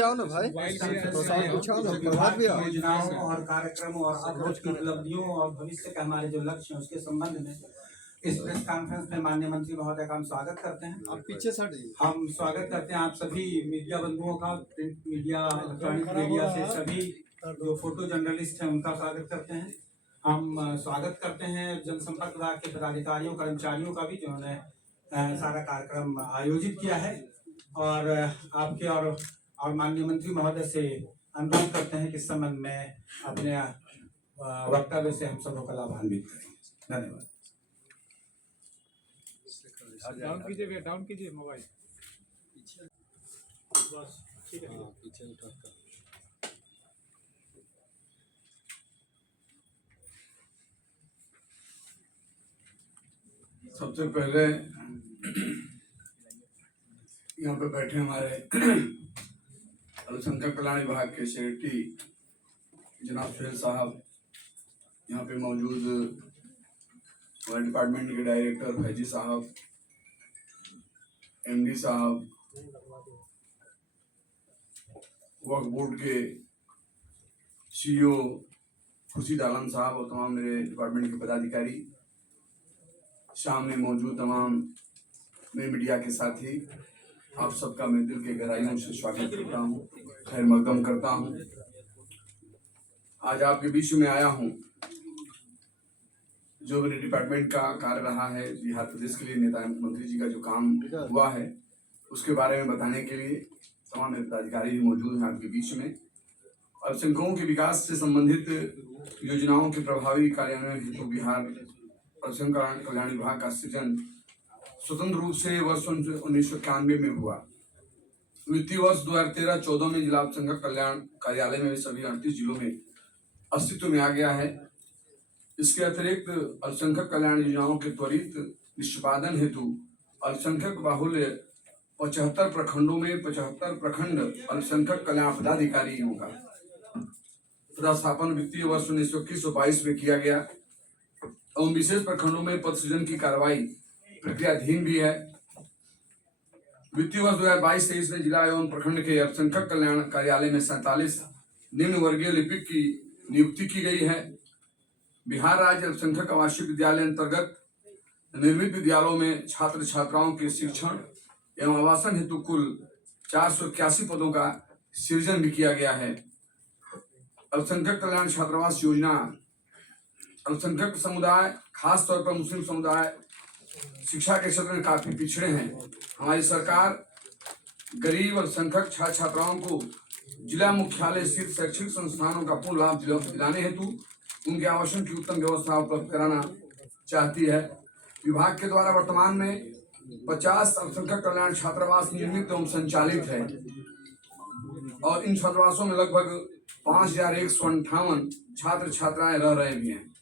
आओ ना भाई, प्रभात भी आओ। योजनाओं और कार्यक्रमों और अद्भुत की उपलब्धियों और भविष्य के हमारे जो लक्ष्य हैं उसके संबंध में इस प्रेस कॉन्फ्रेंस में माननीय मंत्री महोदय का हम स्वागत करते हैं। आप पीछे से हम स्वागत करते हैं आप सभी मीडिया बंधुओं का, प्रिंट मीडिया, इलेक्ट्रॉनिक मीडिया से सभी जो फोटो जर्नलिस्ट हैं उनका स्वागत करते हैं। हम स्वागत करते हैं जनसंपर्क विभाग के पदाधिकारियों कर्मचारियों का भी जिन्होंने सारा कार्यक्रम आयोजित किया है और आपके और माननीय मंत्री महोदय से अनुरोध करते हैं कि इस संबंध में अपने वक्तव्य से हम सबों का लाभान्वित करें। धन्यवाद। डाउन कीजिए भैया, डाउन कीजिए मोबाइल बस, ठीक है। पीछे उठाकर सबसे पहले यहाँ पे बैठे हमारे अल्पसंख्यक कल्याण विभाग के सेक्रेटरी जनाब सुहेल साहब, यहाँ पे मौजूद हमारे डिपार्टमेंट के डायरेक्टर फैजी साहब, एमडी साहब, वक्फ बोर्ड के सीईओ खुर्शीद आलम साहब और तमाम मेरे डिपार्टमेंट के पदाधिकारी, सामने मौजूद तमाम मेरे मीडिया के साथी, आप सबका मैं दिल के गहराइयों से स्वागत करता हूँ, खैर मकदम करता हूँ। आज आपके बीच में आया हूँ जो मेरे डिपार्टमेंट का कार्य रहा है, बिहार प्रदेश के लिए नेता मुख्यमंत्री जी का जो काम हुआ है उसके बारे में बताने के लिए तमाम मेरे पदाधिकारी भी मौजूद हैं आपके बीच में। अल्पसंख्यकों के विकास से संबंधित योजनाओं के प्रभावी कार्यान्वयन हेतु बिहार अल्पसंख्यक कल्याण विभाग का सृजन स्वतंत्र रूप से वर्ष 1991 में हुआ। वित्तीय वर्ष 2013-14 में जिला अल्पसंख्यक कल्याण कार्यालय में सभी 38 जिलों में अस्तित्व में आ गया है। इसके अतिरिक्त अल्पसंख्यक कल्याण योजनाओं के त्वरित निष्पादन हेतु अल्पसंख्यक बाहुल्य 75 प्रखंडों में 75 प्रखंड अल्पसंख्यक कल्याण पदाधिकारियों का पदस्थापन वित्तीय वर्ष 1921-22 में किया गया एवं विशेष प्रखंडों में पद सृजन की कार्रवाई प्रक्रियाधीन भी है। वित्तीय वर्ष 2022-23 में जिला एवं प्रखंड के अल्पसंख्यक कल्याण कार्यालय में 47 निम्न वर्गीय लिपिक की नियुक्ति की गई है। बिहार राज्य अल्पसंख्यक आवासीय विद्यालय अंतर्गत निर्मित विद्यालयों में छात्र छात्राओं के शिक्षण एवं आवासन हेतु कुल 481 पदों का सृजन भी किया गया है। अल्पसंख्यक कल्याण छात्रावास योजना अल्पसंख्यक समुदाय, खास तौर पर मुस्लिम समुदाय शिक्षा के क्षेत्र में काफी पिछड़े हैं। हमारी सरकार गरीब अल्पसंख्यक छात्र छात्राओं को जिला मुख्यालय स्थित शैक्षिक संस्थानों का पूर्ण लाभ दिलाने हेतु उनके आवासन की उत्तम व्यवस्था उपलब्ध कराना चाहती है। विभाग के द्वारा वर्तमान में 50 अल्पसंख्यक कल्याण छात्रावास निर्मित एवं संचालित है और इन छात्रावासों में लगभग 5158 छात्र छात्राएं रह रहे भी हैं।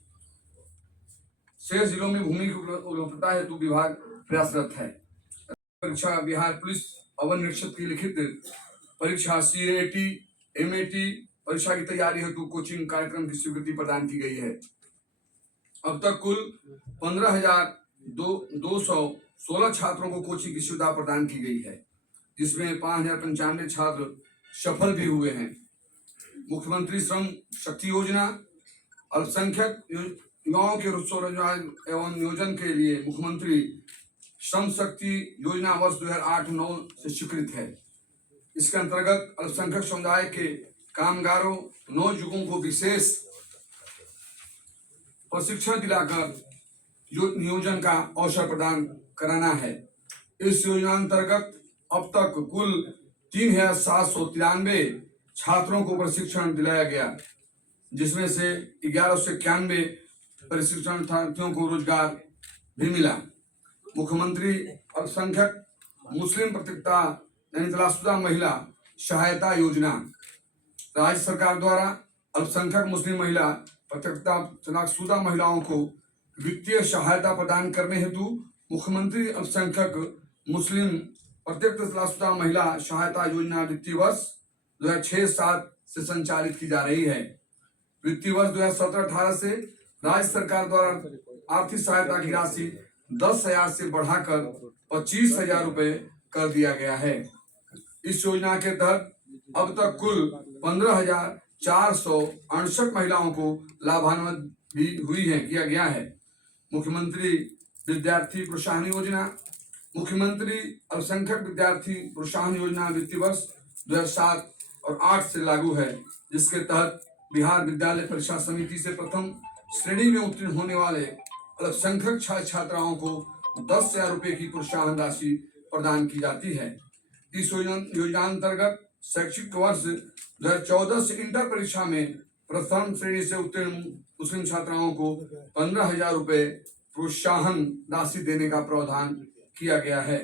शेष जिलों में भूमि की उपलब्धता हेतु विभाग प्रयासरत है। परीक्षा बिहार पुलिस अवर निरीक्षक की लिखित परीक्षा CAT MAT परीक्षा की तैयारी हेतु कोचिंग कार्यक्रम की स्वीकृति प्रदान की गई है। अब तक कुल 15,216 छात्रों को कोचिंग की सुविधा प्रदान की गई है, जिसमें 5,095 छात्र सफल भी हुए हैं। मुख्यमंत्री श्रम शक्ति योजना अल्पसंख्यक युवाओं के रोजगार एवं नियोजन के लिए मुख्यमंत्री श्रम शक्ति योजना वर्ष 2008-9 से स्वीकृत है। इसके अंतर्गत अल्पसंख्यक समुदाय के कामगारों नौयुवकों को विशेष प्रशिक्षण दिलाकर नियोजन का अवसर प्रदान कराना है। इस योजना अंतर्गत अब तक कुल 3,793 छात्रों को प्रशिक्षण दिलाया गया, जिसमें से 1191 प्रशिक्षणार्थियों को रोजगार भी मिला। मुख्यमंत्री अल्पसंख्यक मुस्लिम पतिता यानी तलाकशुदा महिला सहायता योजना राज्य सरकार द्वारा अल्पसंख्यक मुस्लिम महिला पतिता तलाकशुदा महिलाओं को वित्तीय सहायता प्रदान करने हेतु मुख्यमंत्री अल्पसंख्यक मुस्लिम प्रत्येक तलाकशुदा महिला सहायता योजना वित्तीय वर्ष 2006-07 से संचालित की जा रही है। वित्तीय वर्ष 2017-18 से राज्य सरकार द्वारा आर्थिक सहायता की राशि 10,000 से बढ़ाकर 25,000 रुपए कर दिया गया है। इस योजना के तहत अब तक कुल 15,468 महिलाओं को लाभान्वित भी हुई है किया गया है। मुख्यमंत्री विद्यार्थी प्रोत्साहन योजना, मुख्यमंत्री अल्पसंख्यक विद्यार्थी प्रोत्साहन योजना वित्तीय वर्ष 2007 और 8 से लागू है, जिसके तहत बिहार विद्यालय परीक्षा समिति से प्रथम श्रेणी में उत्तीर्ण होने वाले अल्पसंख्यक छात्र छात्राओं को 10,000 रुपए की प्रोत्साहन राशि प्रदान की जाती है। इस योजना अंतर्गत शैक्षिक वर्ष 2014 से इंटर परीक्षा में प्रथम श्रेणी से उत्तीर्ण मुस्लिम छात्राओं को 15,000 रुपए प्रोत्साहन राशि देने का प्रावधान किया गया है।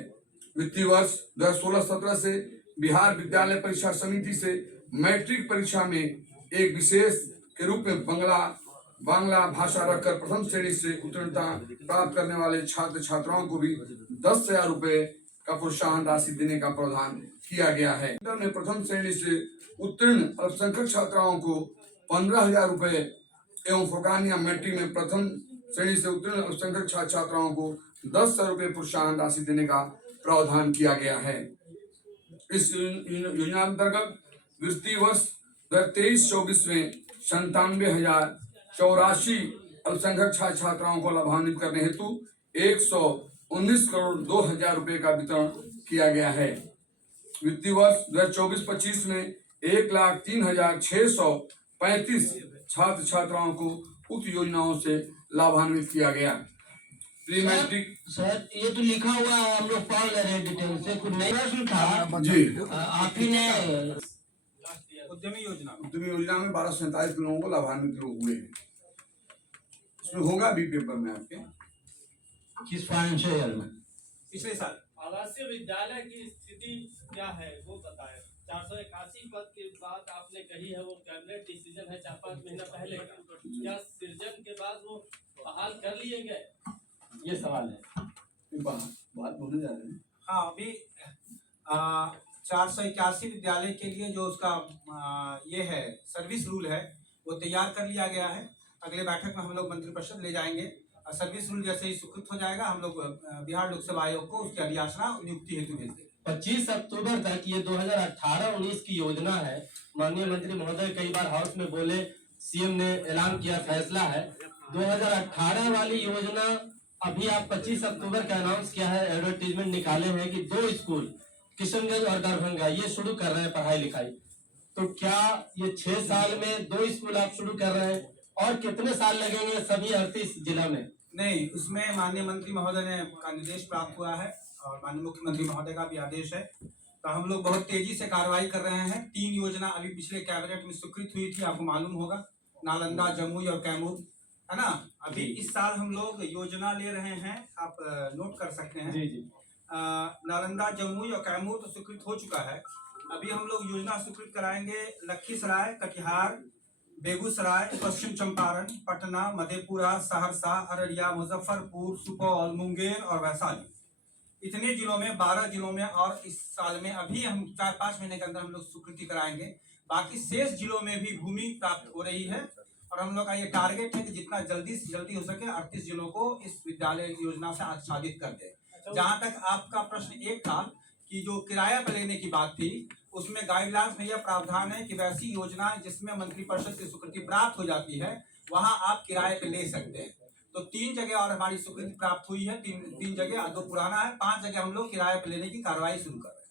वित्तीय वर्ष 2016-17 से बिहार विद्यालय परीक्षा समिति से मैट्रिक परीक्षा में एक विशेष के रूप में बांग्ला भाषा रखकर प्रथम श्रेणी से उत्तीर्णता प्राप्त करने वाले छात्र छात्राओं को भी 10,000 रुपए का प्रोत्साहन राशि देने का प्रावधान किया गया है। इंटर में प्रथम श्रेणी से उत्तीर्ण अल्पसंख्यक छात्राओं को 15,000 रुपए एवं फुरकान या मैट्रिक में प्रथम श्रेणी से उत्तीर्ण अल्पसंख्यक छात्र छात्राओं को 10,000 रुपए प्रोत्साहन राशि देने का प्रावधान किया गया है। इस योजना अंतर्गत वित्तीय वर्ष 2023-24 में 97,084 अल्पसंख्यक छात्र छात्राओं को लाभान्वित करने हेतु 119 करोड़ 2,000 रुपए का वितरण किया गया है। वित्तीय वर्ष 2024-25 में 1,03,635 छात्र छात्राओं को उक्त योजनाओं से लाभान्वित किया गया। प्री मैट्रिक सर ये तो लिखा हुआ है, हम लोग पढ़ ले रहे हैं डिटेल से। कुछ नया प्रश्न था जी। आप ही ने उद्यमी योजना योजना में 1247 लोगों को लाभान्वित लोग हुए हैं। इसमें होगा भी पेपर में आपके किस फाइनेंशियल ईयर में? पिछले साल आवासीय विद्यालय की स्थिति क्या है वो बताएं। 481 पद के बात आपने कही है, वो कैबिनेट डिसीजन है 4-5 महीना पहले का, क्या सृजन के बाद वो बहाल कर लिए गए? ये सवाल है। बात बोलने जा रहे हैं। हाँ, अभी 481 विद्यालय के लिए जो उसका ये है सर्विस रूल है वो तैयार कर लिया गया है। अगले बैठक में हम लोग मंत्रिपरिषद ले जाएंगे। सर्विस रूल जैसे ही स्वीकृत हो जाएगा हम लोग बिहार लोक सेवा आयोग को उसकी अधियाचना नियुक्ति हेतु भेज देंगे। 25 अक्टूबर तक ये 2018-19 की योजना है। माननीय मंत्री महोदय कई बार हाउस में बोले, सीएम ने ऐलान किया, फैसला है 2018 वाली योजना। अभी आप 25 अक्टूबर का अनाउंस किया है, एडवर्टीजमेंट निकाले हैं कि 2 स्कूल किशनगंज और दरभंगा ये शुरू कर रहे हैं पढ़ाई लिखाई। तो क्या ये 6 साल में 2 स्कूल आप शुरू कर रहे हैं और कितने साल लगेंगे सभी 38 जिला में? नहीं, उसमें माननीय मंत्री महोदय ने का निर्देश प्राप्त हुआ है और माननीय मुख्यमंत्री महोदय का भी आदेश है, तो हम लोग बहुत तेजी से कार्रवाई कर रहे हैं। 3 योजना अभी पिछले कैबिनेट में स्वीकृत हुई थी, आपको मालूम होगा, नालंदा, जमुई और कैमूर, है ना। अभी इस साल हम लोग योजना ले रहे हैं, आप नोट कर सकते हैं। जी जी। नालंदा, जमुई और कैमूर तो स्वीकृत हो चुका है। अभी हम लोग योजना स्वीकृत कराएंगे लखीसराय, कटिहार, बेगूसराय, पश्चिम चंपारण, पटना, मधेपुरा, सहरसा, अररिया, मुजफ्फरपुर, सुपौल, मुंगेर और वैशाली। इतने जिलों में 12 जिलों में और इस साल में अभी हम 4-5 महीने के अंदर हम लोग स्वीकृति कराएंगे। बाकी शेष जिलों में भी भूमि प्राप्त हो रही है और हम लोग का ये टारगेट है कि जितना जल्दी से जल्दी हो सके 38 जिलों को इस विद्यालय योजना से आच्छादित कर दे। जहाँ तक आपका प्रश्न एक था कि जो किराया पर लेने की बात थी, उसमें गाइडलाइंस में यह प्रावधान है कि वैसी योजना जिसमें मंत्रिपरिषद की स्वीकृति प्राप्त हो जाती है वहां आप किराए पे ले सकते हैं। तो 3 जगह और हमारी स्वीकृति प्राप्त हुई है, 3 जगह, 2 पुराना है, 5 जगह हम लोग किराए पे लेने की कार्रवाई शुरू कर रहे हैं।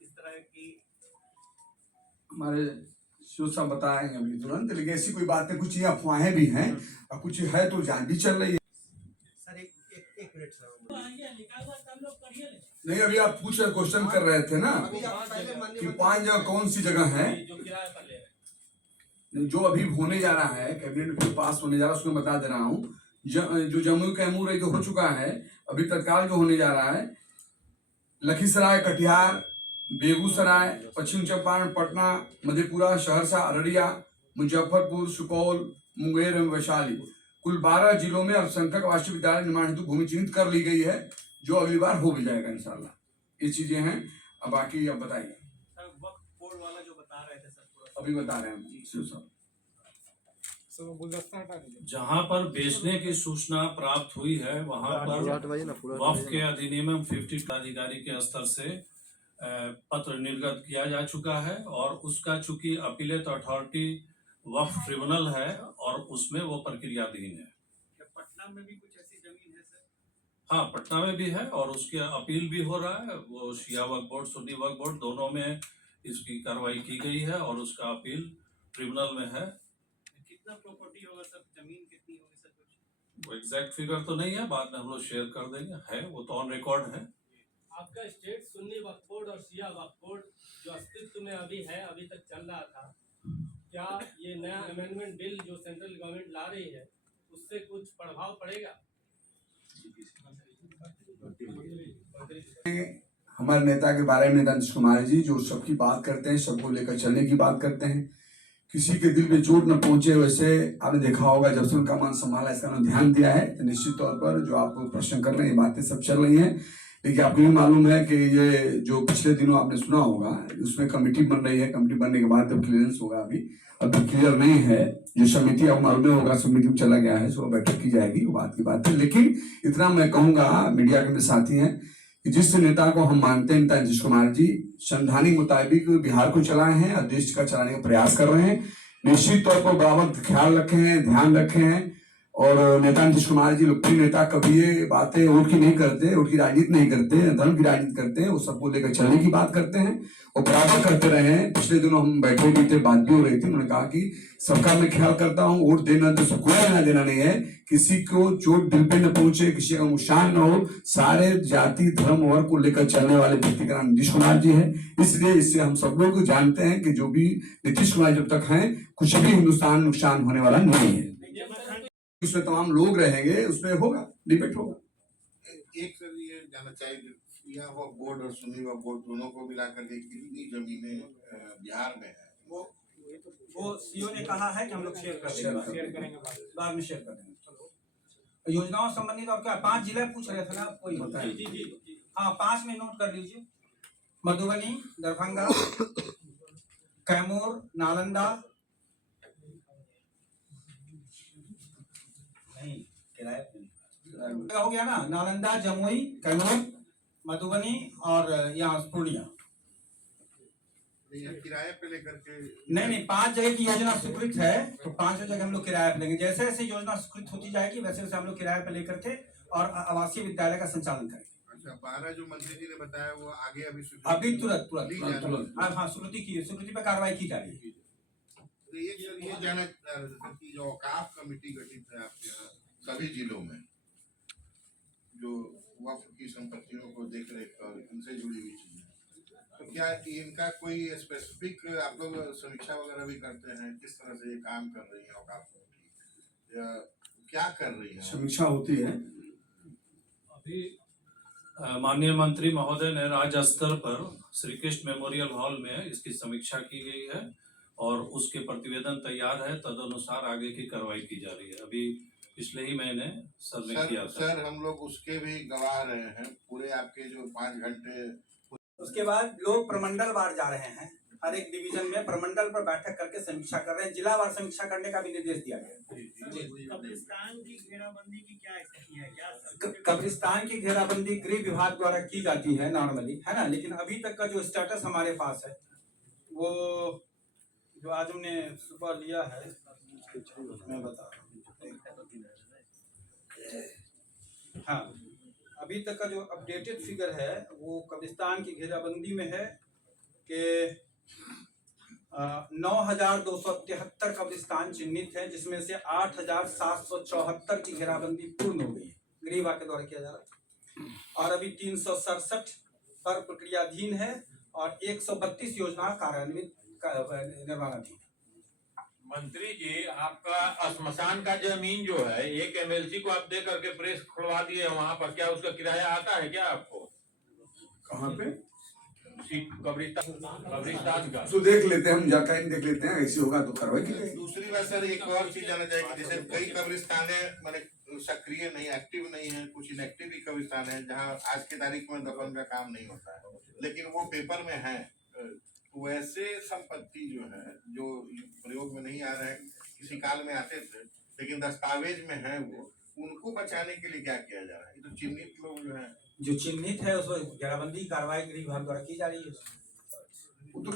इस तरह की हमारे शिव साहब बताएंगे अभी तुरंत, लेकिन ऐसी कोई बात है, कुछ ये अफवाहें भी हैं और कुछ है तो जान भी चल रही है। सर एक मिनट सर। नहीं, अभी आप पूछ रहे, क्वेश्चन कर रहे थे ना अभी आप पहले माननीय कि मंत्री- 5 जगह कौन सी जगह है जो किराए पर ले रहे हैं। जो अभी होने जा रहा है, कैबिनेट में पास होने जा रहा है, उसको बता दे रहा हूँ। जो जम्मू कैमूर जो हो चुका है, अभी तत्काल जो होने जा रहा है लखीसराय, कटिहार, बेगूसराय, पश्चिम चंपारण, पटना, मधेपुरा, सहरसा, अररिया, मुजफ्फरपुर, सुपौल, मुंगेर एवं वैशाली, कुल 12 जिलों में अल्पसंख्यक आवासीय विद्यालय निर्माण हेतु भूमि चिन्हित कर ली गई है, जो अगली बार हो भी जाएगा इंशाल्लाह। ये चीजें हैं। अब बाकी अब बताइए, बोर्ड वाला जो बता रहे थे सर, अभी बता रहे हैं शिव साहब। सब गुलदस्ता हटा दीजिए। जहां पर बेचने की सूचना प्राप्त हुई है वहां पर वक्फ के अधिनियम 50 अधिकारी के स्तर से पत्र निर्गत किया जा चुका है और उसका चूंकि अपीलेट अथॉरिटी वक्फ ट्रिब्यूनल है और उसमें वो प्रक्रियाधीन है। पटना में भी कुछ ऐसी जमीन है सर? हाँ, पटना में भी है और उसकी अपील भी हो रहा है। वो शिया वक्फ बोर्ड, सुन्नी वक्फ बोर्ड दोनों में इसकी कार्रवाई की गई है और उसका अपील ट्रिब्यूनल में है। कितना प्रॉपर्टी होगा सर? जमीन कितनी होगी सर? कुछ वो एग्जैक्ट फिगर तो नहीं है, बाद में हम लोग शेयर कर देंगे, है वो तो ऑन रिकॉर्ड है। आपका स्टेट सुन्नी वक्फ बोर्ड और शिया वक्फ बोर्ड जो अस्तित्व में अभी है, अभी तक चल रहा था, क्या ये नया अमेंडमेंट बिल जो सेंट्रल गवर्नमेंट ला रही है उससे कुछ प्रभाव पड़ेगा? हमारे नेता के बारे में नेता नीतीश कुमार जी जो सबकी बात करते हैं, सबको लेकर चलने की बात करते हैं, किसी के दिल पे चोट न पहुंचे। वैसे आपने देखा होगा जब से उनका मान संभाला इसका उन्होंने ध्यान दिया है, तो निश्चित तौर पर जो आप प्रश्न कर रहे हैं ये बातें सब चल रही हैं। लेकिन आपको भी मालूम है कि ये जो पिछले दिनों आपने सुना होगा उसमें कमेटी बन रही है, कमेटी बनने के बाद जब क्लियरेंस होगा, अभी क्लियर नहीं है जो समिति, आपको मालूम होगा समिति में चला गया है, सो बैठक की जाएगी, वो बात की बात है। लेकिन इतना मैं कहूंगा, मीडिया के मेरे साथी हैं कि जिस नेता को हम मानते हैं नेता नीतीश कुमार जी संवैधानिक मुताबिक बिहार को चलाए हैं और देश का चलाने का प्रयास कर रहे हैं। निश्चित तौर पर बराबर ख्याल रखे हैं, ध्यान रखे हैं। और नेता नीतीश कुमार जी लोकप्रिय नेता कभी ये बातें वोट की नहीं करते, वोट की राजनीति नहीं करते, धर्म की राजनीति करते हैं, वो सबको लेकर चलने की बात करते हैं और बराबर करते रहे हैं। पिछले दिनों हम बैठे भी थे, बात भी हो रही थी, उन्होंने कहा कि सबका मैं ख्याल करता हूँ, वोट देना तो सबको लेना देना नहीं है, किसी को चोट दिल पे न पहुंचे, किसी का नुकसान न हो, सारे जाति धर्म वर्ग को लेकर चलने वाले व्यक्ति का नाम नीतीश कुमार जी है। इसलिए इससे हम सब लोग जानते हैं कि जो भी नीतीश कुमार जब तक हैं कुछ भी हिंदुस्तान नुकसान होने वाला नहीं है। उसमें तमाम लोग रहेंगे, उसमें होगा, डिबेट होगा। एक सर ये जानना चाहिए, शिया वक्फ बोर्ड और सुन्नी वक्फ बोर्ड दोनों को मिलाकर के कितनी जमीनें बिहार में है? वो सीओ ने कहा है कि हम लोग शेयर करेंगे, बाद में शेयर कर देंगे। योजनाओं संबंधित और क्या 5 जिले पूछ रहे थे ना, कोई होता है? हाँ, 5 में नोट कर लीजिए। मधुबनी, दरभंगा, कैमूर, नालंदा, नहीं किराया हो गया ना, नालंदा, जमुई, कैमूर, मधुबनी और यहाँ पूर्णिया। किराए पे लेकर के नहीं, 5 जगह की योजना स्वीकृत है, तो 5 जगह हम लोग किराए पे लेंगे। जैसे जैसे योजना स्वीकृत होती जाएगी वैसे वैसे हम लोग किराए पे लेकर के और आवासीय विद्यालय का संचालन करेंगे। अच्छा, 12 जो मंत्री जी ने बताया वो आगे अभी तुरंत हाँ, स्वीकृति पे कार्रवाई की जा रही है। तो ये जाना कि जो औकाफ कमेटी गठित है आपके यहाँ सभी जिलों में, जो वक्फ की संपत्तियों को देख रेख और इनसे जुड़ी हुई चीजें, तो क्या इनका कोई स्पेसिफिक आप लोग समीक्षा वगैरह भी करते हैं? किस तरह से ये काम कर रही है औकाफ कमेटी, या क्या कर रही है? समीक्षा होती है। अभी माननीय मंत्री महोदय ने राज्य स्तर पर श्री कृष्ण मेमोरियल हॉल में इसकी समीक्षा की गई है और उसके प्रतिवेदन तैयार है, तदनुसार आगे की कार्रवाई की जा रही है। अभी पिछले ही महीने सर ने किया था। सर हम लोग उसके भी गवाह रहे हैं, पूरे आपके जो 5 घंटे। उसके बाद लोग प्रमंडल वार जा रहे हैं, हर एक डिवीजन में प्रमंडल पर बैठक करके समीक्षा कर रहे हैं, जिला वार समीक्षा करने का भी निर्देश दिया गया। कब्रिस्तान की घेराबंदी की क्या स्थिति है? कब्रिस्तान की घेराबंदी गृह विभाग द्वारा की जाती है नॉर्मली, है ना, लेकिन अभी तक का जो स्टेटस हमारे पास है वो जो आज हमने सुबह लिया है, मैं बता रहा हूँ। हाँ, अभी तक का जो अपडेटेड फिगर है वो कब्रिस्तान की घेराबंदी में है कि 9,273 कब्रिस्तान चिन्हित है, जिसमें से 8,774 की घेराबंदी पूर्ण हो गई है, गृह विभाग के द्वारा किया जा रहा है, और अभी 367 पर प्रक्रियाधीन है और 132 योजना कार्यान्वित निर्माणाधीन। मंत्री जी, आपका श्मशान का जमीन जो है एक एमएलसी को आप दे करके प्रेस खुलवा दिए वहाँ पर, क्या उसका किराया आता है क्या आपको? कहाँ पे? कब्रिस्तान का तो देख लेते हैं, हम जाकर देख लेते हैं, ऐसे होगा तो कार्रवाई की जाएगी। दूसरी बात सर, एक और चीज जाना चाहिए कि जैसे कई कब्रिस्तान माने सक्रिय नहीं, एक्टिव नहीं है, कुछ इनएक्टिव भी कब्रिस्तान है जहाँ आज की तारीख में दफन का काम नहीं होता है, लेकिन वो पेपर में है। वैसे संपत्ति जो है जो प्रयोग में नहीं आ रहे हैं, किसी काल में आते थे लेकिन दस्तावेज में है, वो उनको बचाने के लिए क्या किया जा रहा है? ये तो चिन्हित लोग जो है जो चिन्हित है उस पर घेराबंदी कार्रवाई गृह विभाग द्वारा की जा रही है। वो तो